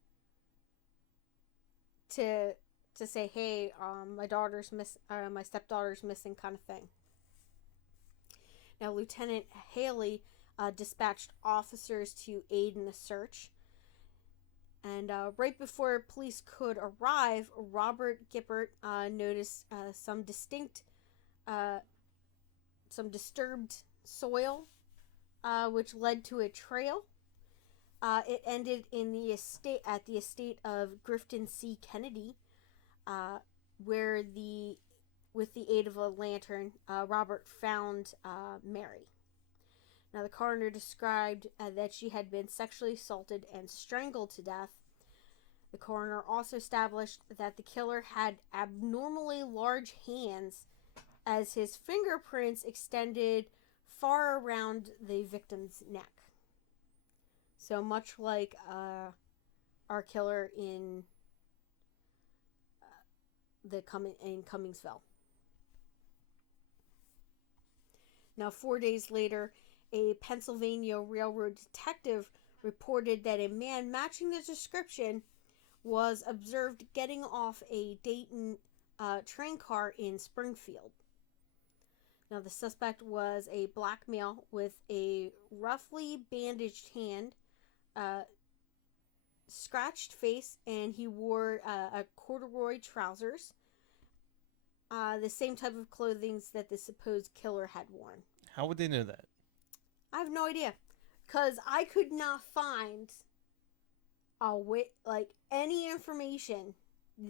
to say, hey, my stepdaughter's missing, kind of thing. Now, Lieutenant Haley dispatched officers to aid in the search. And right before police could arrive, Robert Gippert noticed some disturbed soil, which led to a trail. It ended in at the estate of Grifton C. Kennedy, where with the aid of a lantern, Robert found Mary. Now, the coroner described that she had been sexually assaulted and strangled to death. The coroner also established that the killer had abnormally large hands, as his fingerprints extended far around the victim's neck. So much like our killer in Cummingsville. Now, 4 days later, a Pennsylvania railroad detective reported that a man matching the description was observed getting off a Dayton train car in Springfield. Now, the suspect was a black male with a roughly bandaged hand, scratched face, and he wore a corduroy trousers, the same type of clothing that the supposed killer had worn. How would they know that? I have no idea, because I could not find any information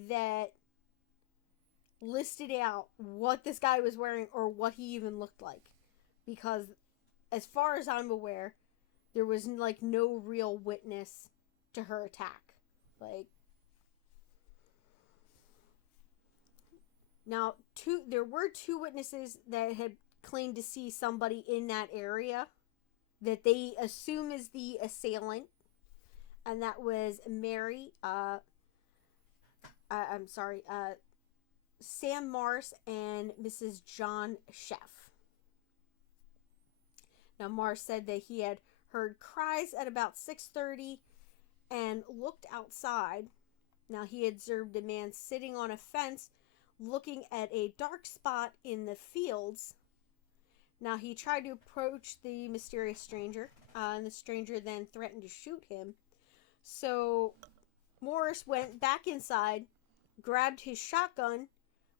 that listed out what this guy was wearing or what he even looked like, because as far as I'm aware, there was no real witness to her attack. Now, there were 2 witnesses that had claimed to see somebody in that area that they assume is the assailant, and that was Mary, Sam Mars and Mrs. John Sheff. Now, Mars said that he had heard cries at about 6:30 and looked outside. Now, he observed a man sitting on a fence looking at a dark spot in the fields. Now, he tried to approach the mysterious stranger, and the stranger then threatened to shoot him. So, Morris went back inside, grabbed his shotgun,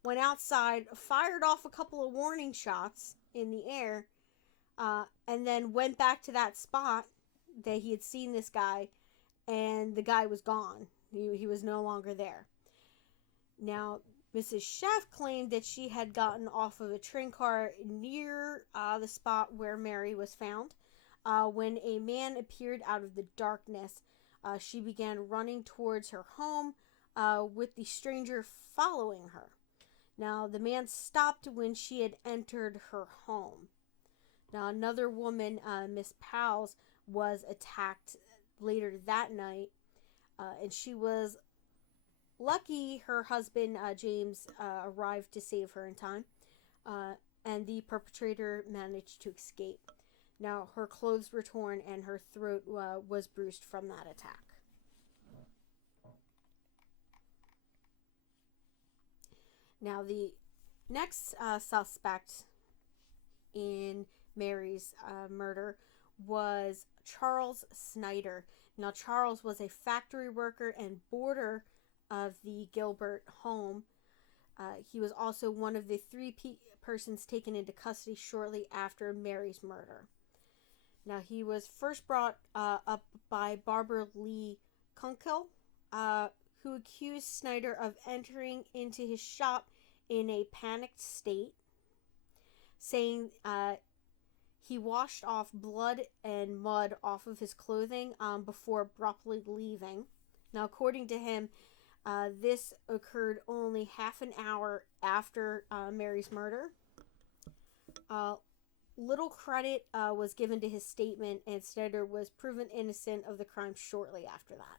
went outside, fired off a couple of warning shots in the air, and then went back to that spot that he had seen this guy, and the guy was gone. He was no longer there. Now, Mrs. Sheff claimed that she had gotten off of a train car near the spot where Mary was found. When a man appeared out of the darkness, she began running towards her home with the stranger following her. Now, the man stopped when she had entered her home. Now, another woman, Miss Powles, was attacked later that night, and she was lucky her husband, James, arrived to save her in time, and the perpetrator managed to escape. Now, her clothes were torn and her throat was bruised from that attack. Now, the next suspect in Mary's murder was Charles Snyder. Now, Charles was a factory worker and boarder of the Gilbert home. He was also one of the three persons taken into custody shortly after Mary's murder. Now, he was first brought up by Barbara Lee Kunkel, who accused Snyder of entering into his shop in a panicked state, saying he washed off blood and mud off of his clothing before abruptly leaving. Now, according to him, this occurred only half an hour after Mary's murder. Little credit was given to his statement, and Snyder was proven innocent of the crime shortly after that.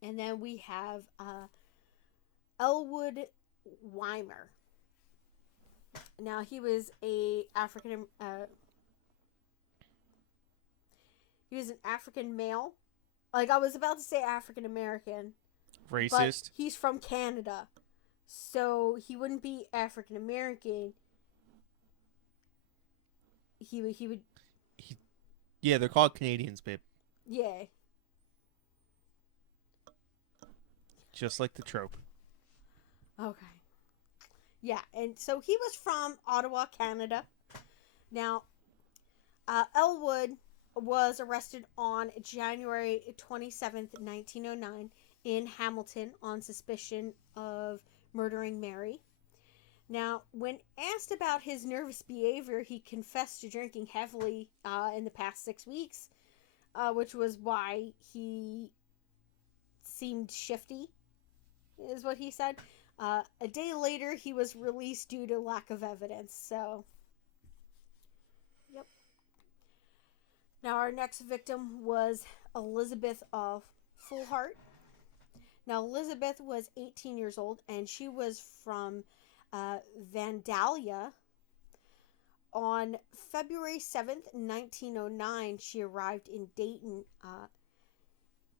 And then we have Elwood Weimer. Now, he was an African male. Like, I was about to say African American. Racist. But he's from Canada. So he wouldn't be African American. He would. Yeah, they're called Canadians, babe. Yeah. Just like the trope. Okay. Yeah, and so he was from Ottawa, Canada. Now, Elwood was arrested on January 27th, 1909 in Hamilton on suspicion of murdering Mary. Now, when asked about his nervous behavior, he confessed to drinking heavily in the past 6 weeks, which was why he seemed shifty, is what he said. A day later, he was released due to lack of evidence. So, yep. Now, our next victim was Elizabeth of Foolhardt. Now, Elizabeth was 18 years old, and she was from Vandalia. On February 7th, 1909, she arrived in Dayton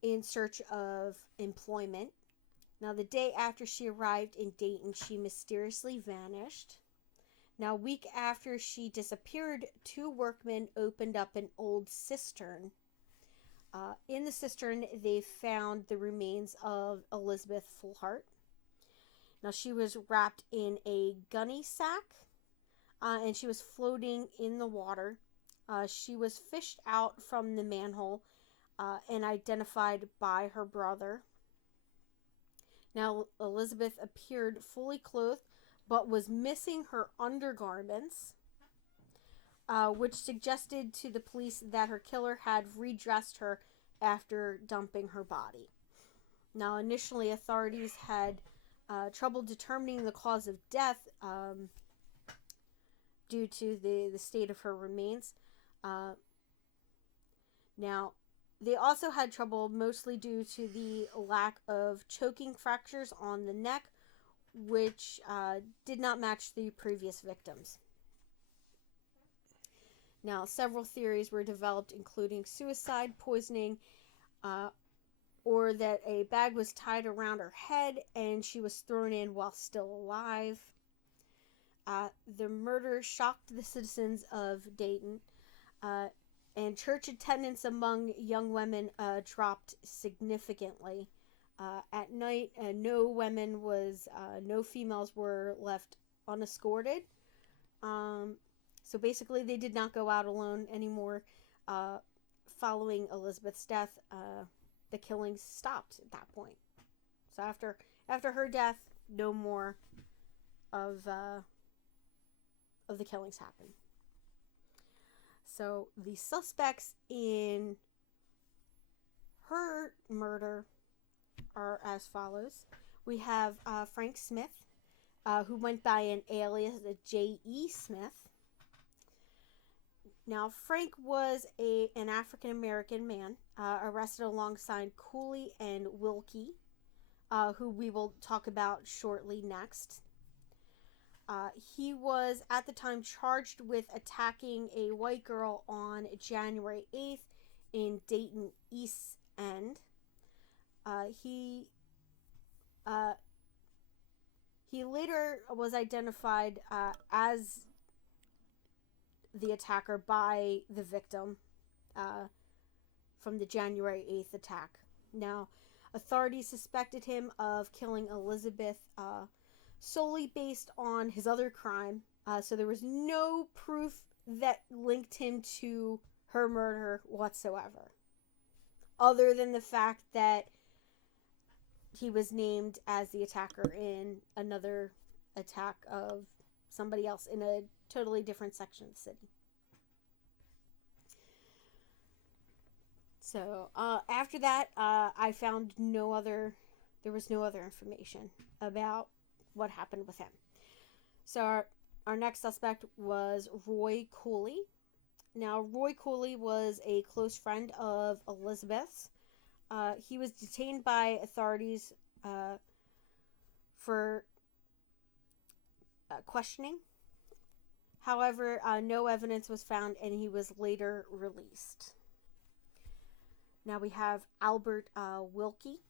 in search of employment. Now, the day after she arrived in Dayton, she mysteriously vanished. Now, a week after she disappeared, 2 workmen opened up an old cistern. In the cistern, they found the remains of Elizabeth Foolhardt. Now, she was wrapped in a gunny sack, and she was floating in the water. She was fished out from the manhole and identified by her brother. Now, Elizabeth appeared fully clothed, but was missing her undergarments, which suggested to the police that her killer had redressed her after dumping her body. Now, initially, authorities had trouble determining the cause of death due to the state of her remains. Now, they also had trouble mostly due to the lack of choking fractures on the neck, which did not match the previous victims. Now, several theories were developed, including suicide, poisoning, or that a bag was tied around her head and she was thrown in while still alive. The murder shocked the citizens of Dayton, and church attendance among young women dropped significantly. At night, no females were left unescorted. So basically, they did not go out alone anymore. Following Elizabeth's death, the killings stopped at that point. So after her death, no more of the killings happened. So the suspects in her murder are as follows. We have Frank Smith, who went by an alias J.E. Smith. Now, Frank was an African-American man arrested alongside Cooley and Wilkie, who we will talk about shortly next. He was, at the time, charged with attacking a white girl on January 8th in Dayton East End. He He later was identified as the attacker by the victim from the January 8th attack. Now, authorities suspected him of killing Elizabeth solely based on his other crime, so there was no proof that linked him to her murder whatsoever, other than the fact that he was named as the attacker in another attack of somebody else in a totally different section of the city. So after that, I found there was no other information about what happened with him. So our next suspect was Roy Cooley. Now, Roy Cooley was a close friend of Elizabeth's. He was detained by authorities for questioning. However, no evidence was found, and he was later released. Now we have Albert Wilkie.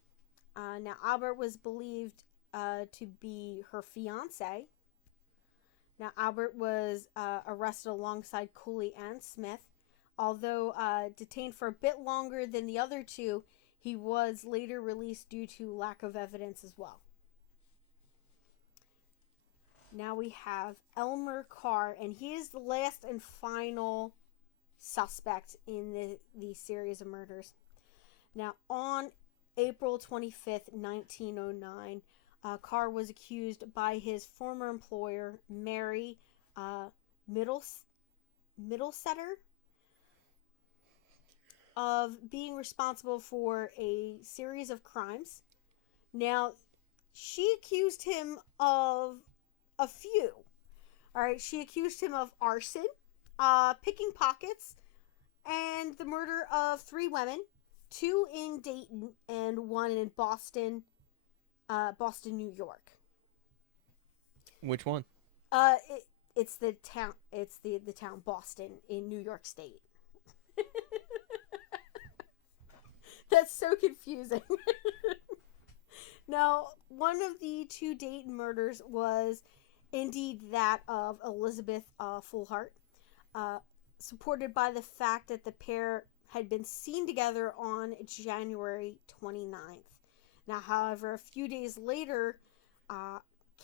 Now, Albert was believed to be her fiance. Now, Albert was arrested alongside Cooley and Smith. Although detained for a bit longer than the other two, he was later released due to lack of evidence as well. Now we have Elmer Carr, and he is the last and final suspect in the series of murders. Now, on April 25th, 1909, Carr was accused by his former employer, Mary Middlesetter, of being responsible for a series of crimes. Now, she accused him of a few. Alright, she accused him of arson, picking pockets, and the murder of 3 women, 2 in Dayton and 1 in Boston, New York. Which one? It's the town. It's the town Boston in New York State. That's so confusing. Now, one of the 2 Dayton murders was indeed that of Elizabeth Foolhardt, supported by the fact that the pair had been seen together on January 29th. Now, however, a few days later,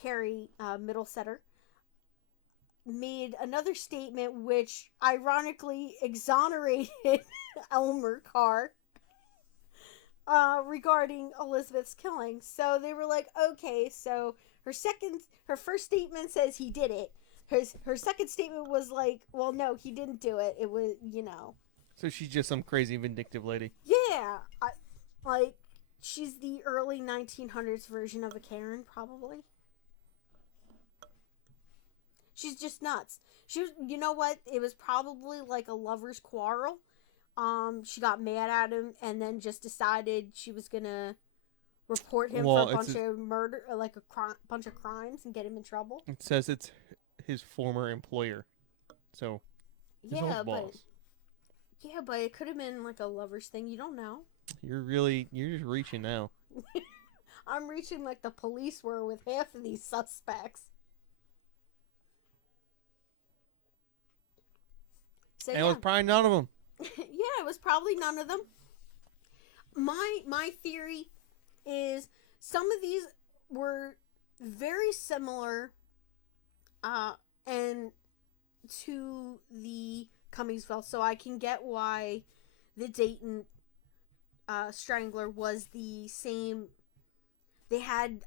Carrie Middlesetter made another statement which ironically exonerated Elmer Carr regarding Elizabeth's killing. So they were like, okay, so her first statement says he did it. Her second statement was like, well, no, he didn't do it. It was, So she's just some crazy vindictive lady. Yeah, she's the early 1900s version of a Karen, probably. She's just nuts. You know what? It was probably like a lover's quarrel. She got mad at him and then just decided she was gonna report him for a bunch of murder, like bunch of crimes, and get him in trouble. It says it's his former employer, so his old boss. Yeah, but it could have been like a lover's thing. You don't know. You're just reaching now. I'm reaching like the police were with half of these suspects. So, and it was probably none of them. Yeah, it was probably none of them. My theory is some of these were very similar and to the Cummingsville, so I can get why the Dayton Strangler was the same. They had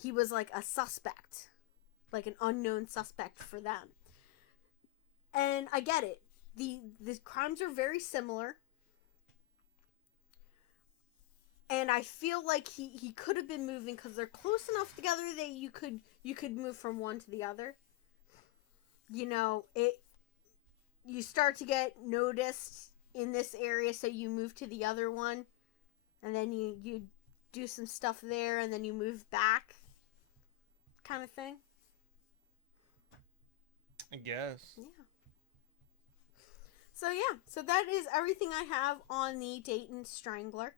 he was like a suspect, like an unknown suspect for them. And I get it. The crimes are very similar. And I feel like he could have been moving because they're close enough together that you could move from one to the other. You start to get noticed in this area, so you move to the other one, and then you do some stuff there, and then you move back, kind of thing. I guess. Yeah. So that is everything I have on the Dayton Strangler.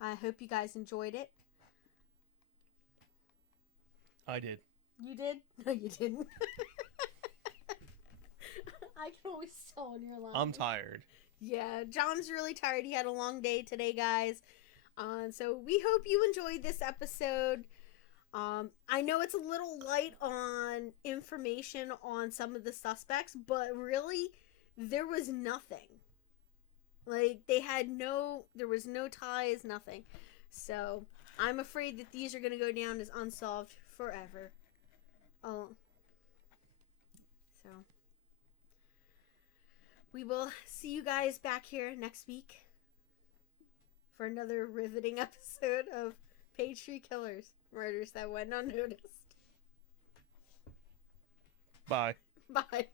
I hope you guys enjoyed it. I did. You did? No, you didn't. I can always tell when you're lying. I'm tired. Yeah, John's really tired. He had a long day today, guys. So we hope you enjoyed this episode. I know it's a little light on information on some of the suspects, but really, there was nothing. Like, there was no ties, nothing. So, I'm afraid that these are going to go down as unsolved forever. Oh. So, we will see you guys back here next week for another riveting episode of Page Tree Killers, Murders That Went Unnoticed. Bye. Bye.